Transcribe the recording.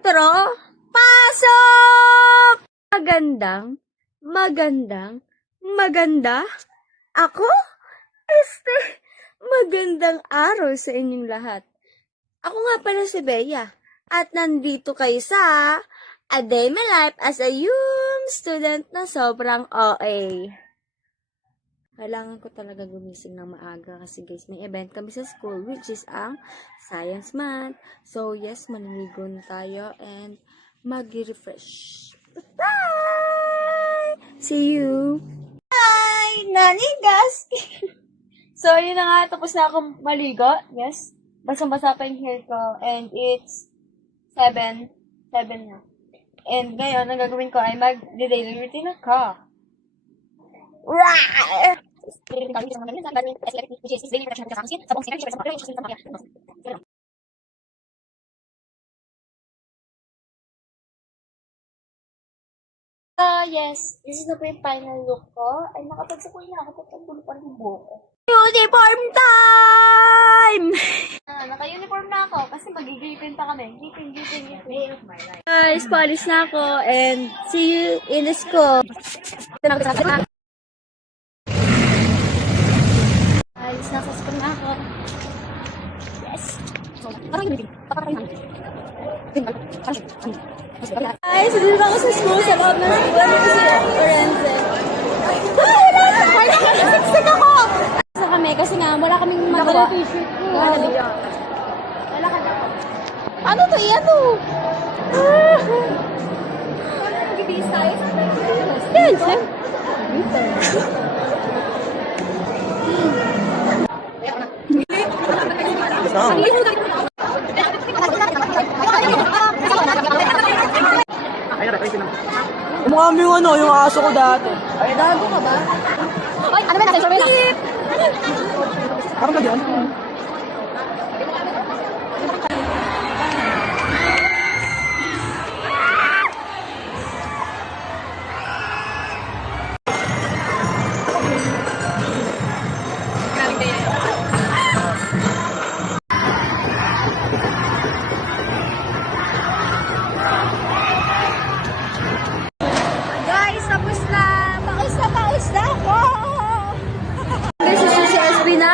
intro, pasok! Maganda? Ako? Magandang araw sa inyong lahat. Ako nga pala si Bea, at nandito kayo sa A Day My Life as a student na sobrang OA. Kailangan ko talaga gumising ng maaga kasi guys, may event kami sa school which is ang Science Month. So yes, maniligo na tayo and mag-refresh. Bye! See you! Hi! Nanigas! So yun na nga, tapos na akong maligo. Yes. Basang-basa pa yung hair ko and it's 7 na. And ngayon, ang gagawin ko ay mag-daily routine ako. Right! Yes, this is na po yung final look ko. Ay, nakapagsapoy na ako. Pagkagulo pa rin yung buhok ko. Uniform time! Naka-uniform na ako kasi magigipin pa kami. Gipin. Guys, polish na ako and see you in the school. Alis na sa school na ako. Yes! Guys, dito ako sa school sa loob ng school. Dito si Lorenzo. Siksik ako! Sa kami kasi nga wala kaming magawa. Wala ka na. Ano to? Iyan to? Mag-ibis tayo sa yan, Sam. Mukha mo yung aso ko dati. Ay, dago ka ba? Oy, ano ba na? Sorry na. Parang ka dyan?